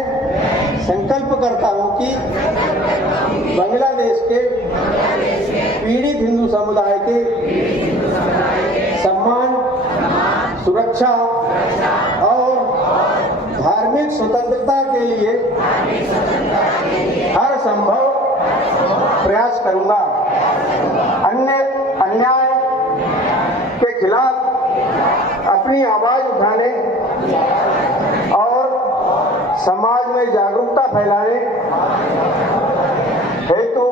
संकल्प करता हूँ कि बांग्लादेश के पीड़ित हिंदू समुदाय के सम्मान, सुरक्षा और धार्मिक स्वतंत्रता के लिए हर संभव प्रयास करूंगा। अन्याय के खिलाफ अपनी आवाज उठाने और समाज में जागरूकता फैलाने हेतु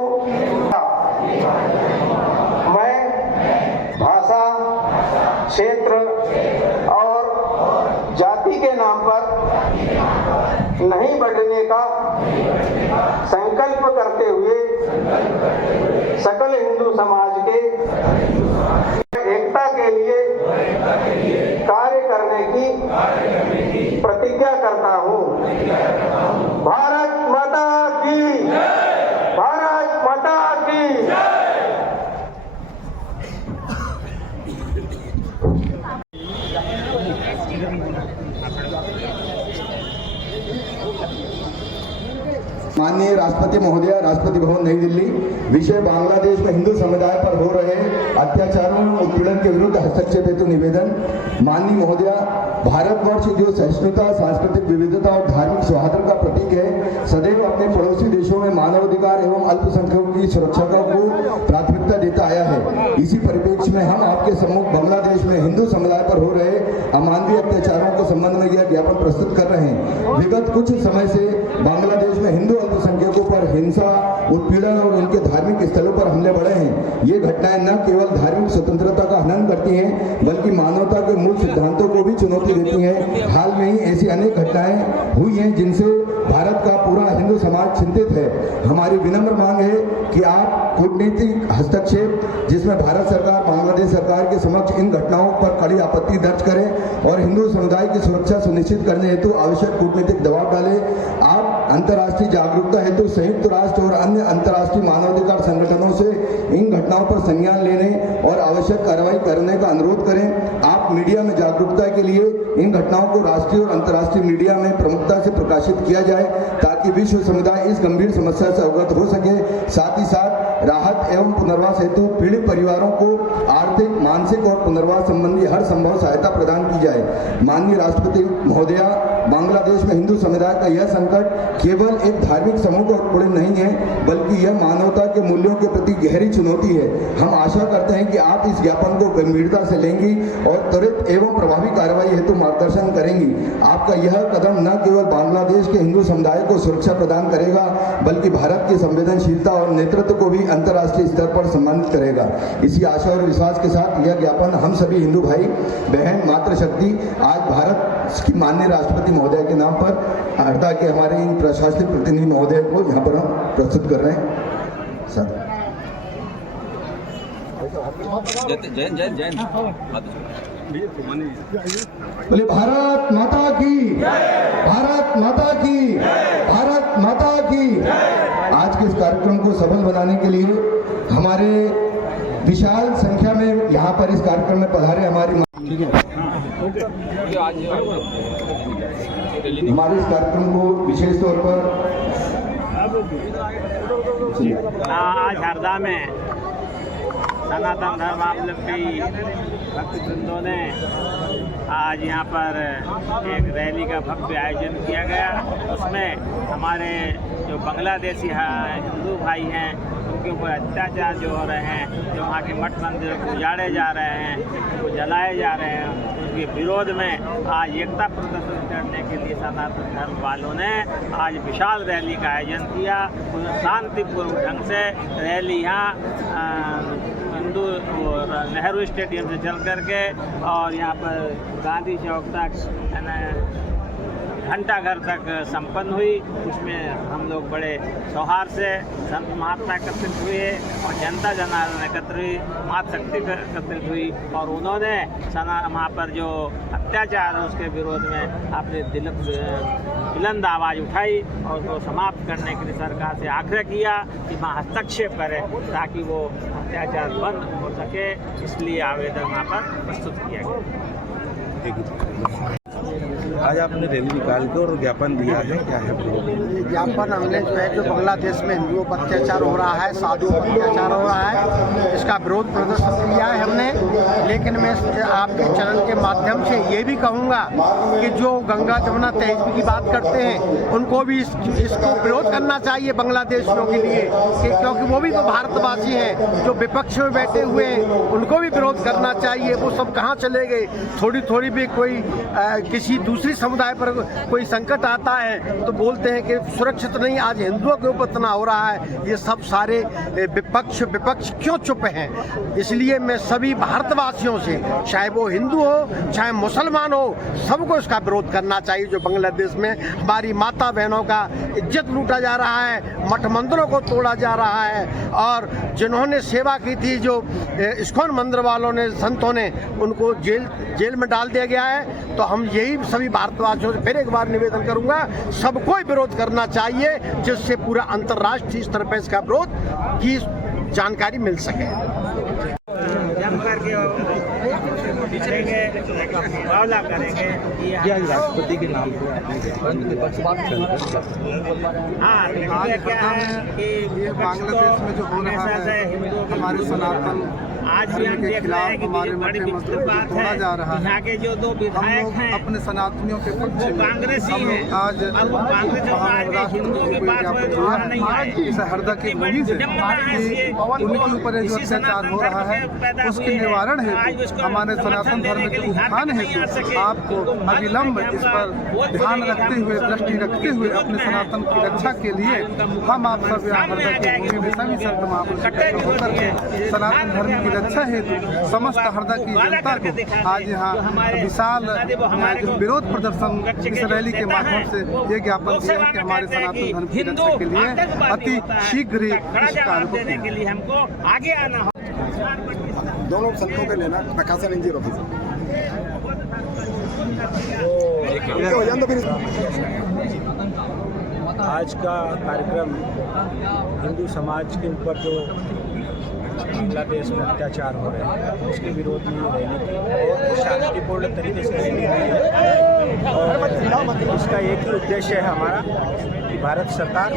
मैं भाषा, क्षेत्र और जाति के नाम पर नहीं बढ़ने का संकल्प करते हुए सकल हिंदू समाज के एकता के लिए कार्य करने की प्रतिज्ञा करता हूँ। भारत माता की, भारत माता की। माननीय राष्ट्रपति महोदय, राष्ट्रपति भवन नई दिल्ली। विषय बांग्लादेश में हिंदू समुदाय पर हो रहे अत्याचारों एवं उत्पीड़न के विरुद्ध हस्तक्षेप हेतु निवेदन। माननीय महोदय, भारतवर्ष जो सहिष्णुता, सांस्कृतिक विविधता और धार्मिक सौहार्द का प्रतीक है, सदैव अपने पड़ोसी देशों में मानवाधिकार एवं अल्पसंख्यकों की सुरक्षा को प्राथमिकता देता आया है। इसी परिप्रेक्ष्य में हम आपके सम्मुख बांग्लादेश में हिंदू समुदाय पर हो रहे अमानवीय अत्याचारों के संबंध में यह ज्ञापन प्रस्तुत कर रहे हैं। विगत कुछ समय से बांग्लादेश में हिंदू अल्पसंख्यकों पर हिंसा, उत्पीड़न और उनके धार्मिक स्थलों पर हमले बढ़े हैं। ये घटनाएं न केवल धार्मिक स्वतंत्रता का हनन करती हैं बल्कि मानवता के मूल सिद्धांतों को भी चुनौती देती हैं। हाल में ही ऐसी अनेक घटनाएं हुई हैं जिनसे भारत का पूरा हिंदू समाज चिंतित है। हमारी विनम्र मांग है कि आप कूटनीतिक हस्तक्षेप जिसमें भारत सरकार बांग्लादेश सरकार के समक्ष इन घटनाओं पर कड़ी आपत्ति दर्ज करें और हिंदू समुदाय की सुरक्षा सुनिश्चित करने हेतु आवश्यक कूटनीतिक दबाव डालें। आप अंतर्राष्ट्रीय जागरूकता हेतु संयुक्त राष्ट्र और अन्य अंतर्राष्ट्रीय मानवाधिकार संगठनों से इन घटनाओं पर संज्ञान लेने और आवश्यक कार्रवाई करने का अनुरोध करें। आप मीडिया में जागरूकता के लिए इन घटनाओं को राष्ट्रीय और अंतर्राष्ट्रीय मीडिया में प्रमुखता से प्रकाशित किया जाए ताकि विश्व समुदाय इस गंभीर समस्या से अवगत हो सके। साथ ही साथ राहत एवं पुनर्वास हेतु पीड़ित परिवारों को आर्थिक, मानसिक और पुनर्वास संबंधी हर संभव सहायता प्रदान की जाए। माननीय राष्ट्रपति महोदया, बांग्लादेश में हिंदू समुदाय का यह संकट केवल एक धार्मिक समूह का उत्पीड़न नहीं है बल्कि यह मानवता के मूल्यों के प्रति गहरी चुनौती है। हम आशा करते हैं कि आप इस ज्ञापन को गंभीरता से लेंगी और त्वरित एवं प्रभावी कार्रवाई हेतु मार्गदर्शन करेंगी। आपका यह कदम न केवल बांग्लादेश के हिंदू समुदाय को सुरक्षा प्रदान करेगा बल्कि भारत की संवेदनशीलता और नेतृत्व को भी अंतर्राष्ट्रीय स्तर पर सम्मानित करेगा। इसी आशा और विश्वास के साथ यह ज्ञापन हम सभी हिंदू भाई बहन मातृशक्ति आज भारत की माननीय राष्ट्रपति महोदय के नाम पर हरदा के हमारे इन प्रशासनिक प्रतिनिधि महोदय को यहाँ पर हम प्रस्तुत कर रहे हैं। सर बोले भारत माता की, भारत माता की, भारत माता की। आज के इस कार्यक्रम को सफल बनाने के लिए हमारे विशाल संख्या में यहाँ पर इस कार्यक्रम में पधारे हमारी हमारे इस कार्यक्रम को विशेष तौर पर आज हरदा में सनातन धर्मावलंबी भक्तवृंदों ने आज यहाँ पर एक रैली का भव्य आयोजन किया गया। उसमें हमारे जो बांग्लादेशी हिंदू भाई हैं उनके ऊपर अत्याचार जो हो रहे हैं, जो वहाँ के मठ मंदिरों को उजाड़े जा रहे हैं, उनको जलाए जा रहे हैं, उनके विरोध में आज एकता प्रदर्शन करने के लिए सनातन धर्म वालों ने आज विशाल रैली का आयोजन किया। शांतिपूर्ण ढंग से रैली यहाँ हिंदू नेहरू स्टेडियम से चल करके और यहाँ पर गांधी चौक तक घंटाघर तक संपन्न हुई। उसमें हम लोग बड़े सौहार्द से संत महात्मा एकत्रित हुए और जनता जनार्दन एकत्र हुई, मातृशक्ति एकत्रित हुई और उन्होंने वहाँ पर जो अत्याचार है उसके विरोध में अपने बुलंद आवाज़ उठाई और उसको समाप्त करने के लिए सरकार से आग्रह किया कि वहाँ हस्तक्षेप करें ताकि वो अत्याचार बंद हो सके। इसलिए आवेदन वहाँ पर प्रस्तुत किया गया। आज आपने रैली निकाल के और ज्ञापन दिया है, क्या है ज्ञापन? हमने जो है जो बांग्लादेश में हिंदुओं पर अत्याचार हो रहा है, साधुओं पर अत्याचार हो रहा है, इसका विरोध प्रदर्शन किया है हमने। लेकिन मैं आपके चैनल के माध्यम से ये भी कहूँगा कि जो गंगा जमुना तहजीब की बात करते हैं उनको भी इसको विरोध करना चाहिए बांग्लादेशियों के लिए, क्योंकि वो भी तो भारतवासी हैं। जो विपक्ष में बैठे हुए हैं उनको भी विरोध करना चाहिए। वो सब कहाँ चले गए? थोड़ी थोड़ी भी कोई किसी दूसरी समुदाय पर कोई संकट आता है तो बोलते हैं कि सुरक्षित नहीं। आज हिंदुओं के ऊपर इतना हो रहा है, ये सब सारे विपक्ष क्यों चुप हैं? इसलिए मैं सभी भारतवासियों से, चाहे वो हिंदू हो चाहे मुसलमान हो, सबको इसका विरोध करना चाहिए। जो बांग्लादेश में हमारी माता बहनों का इज्जत लूटा जा रहा है, मठ मंदिरों को तोड़ा जा रहा है और जिन्होंने सेवा की थी, जो इस्कॉन मंदिर वालों ने, संतों ने, उनको जेल में डाल दिया गया है। तो हम यही सभी भारतवासियों से फिर एक बार निवेदन करूंगा, सबको विरोध करना चाहिए जिससे पूरा अंतर्राष्ट्रीय स्तर पर इसका विरोध की जानकारी मिल सके। मुकाबला करेंगे राष्ट्रपति के नाम हाँ, क्या है कि बांग्लादेश में जो हो रहा है हमारे सनातन आज भी हम देख रहे हैं कि बड़ी विचित्र बात है। यहाँ के जो दो विधायक हैं अपने सनातनियों के पक्ष में कांग्रेसी हैं आज, और वो कांग्रेस हिंदुओं के पास में नहीं आए। हरदा के वही से उनके ऊपर जो अत्याचार हो रहा है उसके निवारण है हमारे सनातन धर्म के उत्थान हेतु आपको अविलंब इस पर ध्यान रखते हुए, दृष्टि रखते हुए अपने सनातन की रक्षा के लिए हम आप सब यहाँ हरदा की भूमि में सभी संत महापुरुष होकर के सनातन धर्म की रक्षा हेतु समस्त हरदा की जनता को आज यहाँ विशाल जो विरोध प्रदर्शन इस रैली के माध्यम से ये ज्ञापन दिया है कि हमारे सनातन धर्म की रक्षा के लिए अति शीघ्र ही इस कार्य को किया। हमको आगे आना हो। दोनों संतों के लेना प्रकाशन इंजी रोकी आज का कार्यक्रम हिंदू समाज के ऊपर जो बांग्लादेश में अत्याचार हो रहे हैं उसके विरोध में रैली की और शांतिपूर्ण तरीके से रैली हुई है और इसका एक ही उद्देश्य है हमारा कि भारत सरकार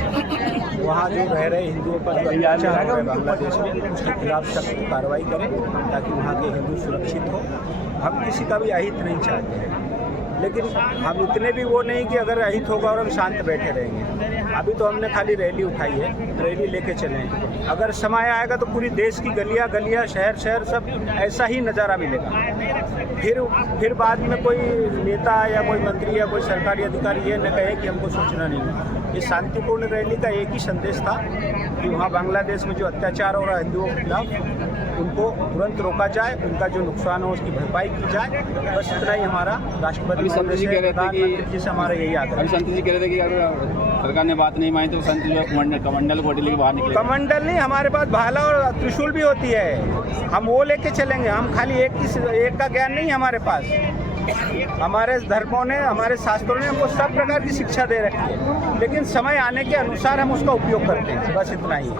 वहाँ जो रह रहे हिंदुओं पर जो अत्याचार हो रहे बांग्लादेश में उसके खिलाफ सख्त कार्रवाई करे ताकि वहाँ के हिंदू सुरक्षित हो। हम किसी का भी अहित नहीं चाहते हैं, लेकिन हम इतने भी वो नहीं कि अगर अहित होगा और हम शांत बैठे रहेंगे। अभी तो हमने खाली रैली उठाई है, रैली लेके चले। अगर समय आएगा तो पूरी देश की गलियां गलियां, शहर शहर सब ऐसा ही नज़ारा मिलेगा। फिर बाद में कोई नेता या कोई मंत्री या कोई सरकारी अधिकारी ये न कहे कि हमको सोचना नहीं। इस शांतिपूर्ण रैली का एक ही संदेश था कि वहाँ बांग्लादेश में जो अत्याचार हो रहा है हिंदुओं के खिलाफ उनको तुरंत रोका जाए, उनका जो नुकसान हो उसकी भरपाई की जाए। बस इतना ही हमारा राष्ट्रपति जी से हमारा यही आग्रह। संत जी कह रहे थे कि अगर सरकार ने बात नहीं मानी तो संत जी कमंडल कोटी लेके बाहर निकले। कमंडल नहीं, हमारे पास भाला और त्रिशूल भी होती है, हम वो लेके चलेंगे। हम खाली एक का ज्ञान नहीं हमारे पास। हमारे धर्मों ने, हमारे शास्त्रों ने हमको सब प्रकार की शिक्षा दे रखी है, लेकिन समय आने के अनुसार हम उसका उपयोग करते हैं। बस इतना ही है,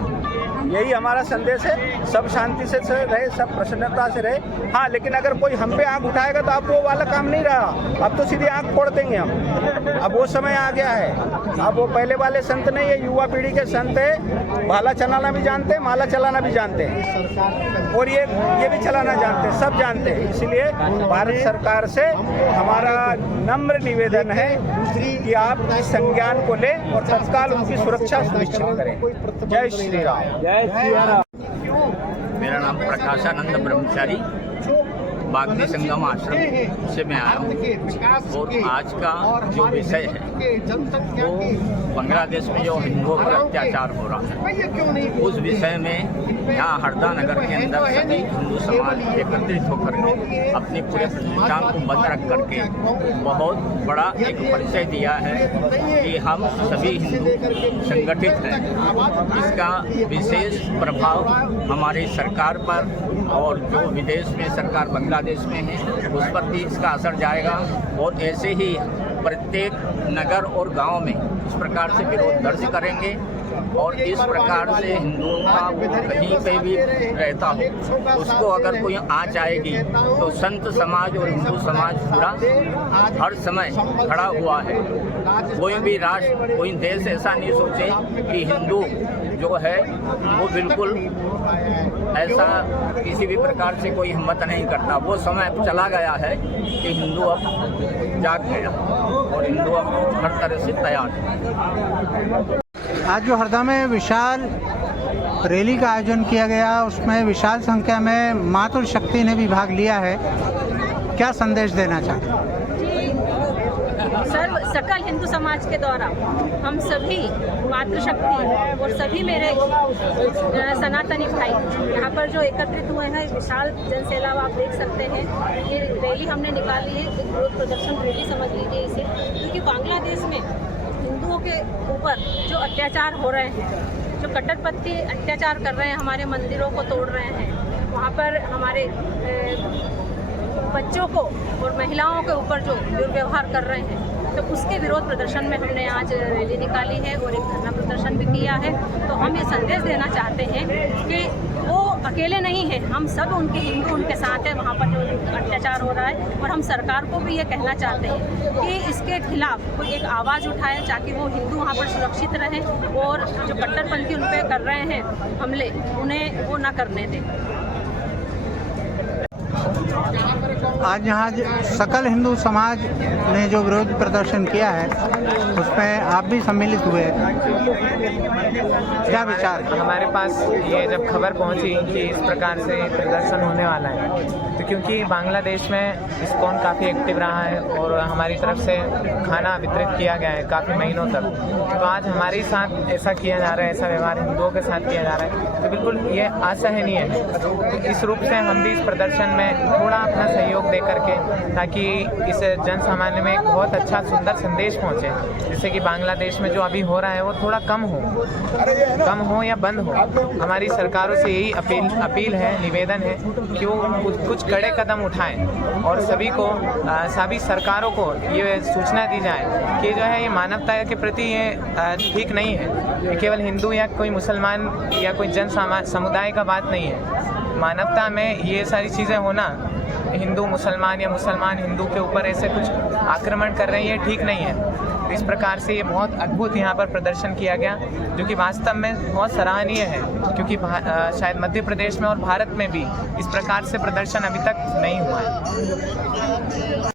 यही हमारा संदेश है। सब शांति से रहे, सब प्रसन्नता से रहे। हाँ, लेकिन अगर कोई हम पे आँख उठाएगा तो अब वो वाला काम नहीं रहा। अब तो सीधी आँख फोड़ देंगे हम। अब वो समय आ गया है। अब वो पहले वाले संत नहीं है, युवा पीढ़ी के संत है। भाला चलाना भी जानते हैं, माला चलाना भी जानते हैं, और ये भी चलाना जानते हैं, सब जानते हैं। इसलिए भारत सरकार से हमारा नम्र निवेदन है कि आप इस संज्ञान को लें और तत्काल उनकी सुरक्षा सुनिश्चित करें। जय श्री राम। मेरा नाम प्रकाशानंद ब्रह्मचारी, बागदी संगम आश्रम से मैं आया हूँ। और आज का जो विषय है वो बांग्लादेश में जो हिंदुओं पर अत्याचार हो रहा है उस विषय में यहाँ हरदा नगर के अंदर सभी हिंदू समाज एकत्रित होकर अपनी पूरे प्रतिष्ठान को बंद रख करके बहुत बड़ा एक परिचय दिया है कि हम सभी हिंदू संगठित हैं। इसका विशेष प्रभाव हमारी सरकार पर और जो विदेश में सरकार बांग्लादेश में है उस पर भी इसका असर जाएगा। और ऐसे ही प्रत्येक नगर और गांव में इस प्रकार से विरोध दर्ज करेंगे और इस प्रकार से हिंदुओं का वो कहीं पे भी रहता हो उसको अगर कोई आँच आएगी तो संत समाज और हिंदू समाज पूरा हर समय खड़ा हुआ है। कोई भी राष्ट्र, कोई देश ऐसा नहीं सोचे कि हिंदू जो है वो बिल्कुल ऐसा किसी भी प्रकार से कोई हिम्मत नहीं करता। वो समय अब चला गया है कि हिंदू अब जाग गया और हिंदू अब हर तरह से तैयार है। आज जो हरदा में विशाल रैली का आयोजन किया गया, उसमें विशाल संख्या में मातृशक्ति ने भी भाग लिया है, क्या संदेश देना चाहते हैं? सर्व सकल हिंदू समाज के द्वारा हम सभी मातृशक्ति और सभी मेरे सनातनी भाई यहाँ पर जो एकत्रित हुए हैं, विशाल जनसैलाब आप देख सकते हैं। ये रैली हमने निकाली है, एक विरोध प्रदर्शन रैली समझ लीजिए इसे, क्योंकि बांग्लादेश में हिंदुओं के ऊपर जो अत्याचार हो रहे हैं, जो कट्टरपंथी अत्याचार कर रहे हैं, हमारे मंदिरों को तोड़ रहे हैं, वहाँ पर हमारे बच्चों को और महिलाओं के ऊपर जो दुर्व्यवहार कर रहे हैं, तो उसके विरोध प्रदर्शन में हमने आज रैली निकाली है और एक धरना प्रदर्शन भी किया है। तो हम ये संदेश देना चाहते हैं कि वो अकेले नहीं हैं, हम सब उनके हिंदू उनके साथ हैं वहाँ पर जो अत्याचार हो रहा है। और हम सरकार को भी ये कहना चाहते हैं कि इसके खिलाफ कोई एक आवाज़ उठाए ताकि वो हिंदू वहाँ पर सुरक्षित रहें और जो कट्टरपंथी उन पर कर रहे हैं हमले, उन्हें वो ना करने दें। आज यहाँ सकल हिंदू समाज ने जो विरोध प्रदर्शन किया है उसमें आप भी सम्मिलित हुए, क्या विचार? हमारे पास ये जब खबर पहुंची कि इस प्रकार से प्रदर्शन होने वाला है, तो क्योंकि बांग्लादेश में इस्कॉन काफ़ी एक्टिव रहा है और हमारी तरफ से खाना वितरित किया गया है काफ़ी महीनों तक, तो आज हमारे साथ ऐसा किया जा रहा है, ऐसा व्यवहार हिंदुओं के साथ किया जा रहा है, तो बिल्कुल ये असहनीय है। तो इस रूप से हम भी इस प्रदर्शन में थोड़ा अपना सहयोग दे करके, ताकि इस जन सामान्य में एक बहुत अच्छा सुंदर संदेश पहुंचे, जिससे कि बांग्लादेश में जो अभी हो रहा है वो थोड़ा कम हो या बंद हो। हमारी सरकारों से यही अपील है, निवेदन है कि वो कुछ कड़े कदम उठाएं और सभी सरकारों को ये सूचना दी जाए कि जो है ये मानवता के प्रति ये ठीक नहीं है। ये केवल हिंदू या कोई मुसलमान या कोई जन समुदाय का बात नहीं है। मानवता में ये सारी चीज़ें होना, हिंदू मुसलमान या मुसलमान हिंदू के ऊपर ऐसे कुछ आक्रमण कर रहे हैं, ये ठीक नहीं है। इस प्रकार से ये बहुत अद्भुत यहाँ पर प्रदर्शन किया गया, जो कि वास्तव में बहुत सराहनीय है, क्योंकि शायद मध्य प्रदेश में और भारत में भी इस प्रकार से प्रदर्शन अभी तक नहीं हुआ है।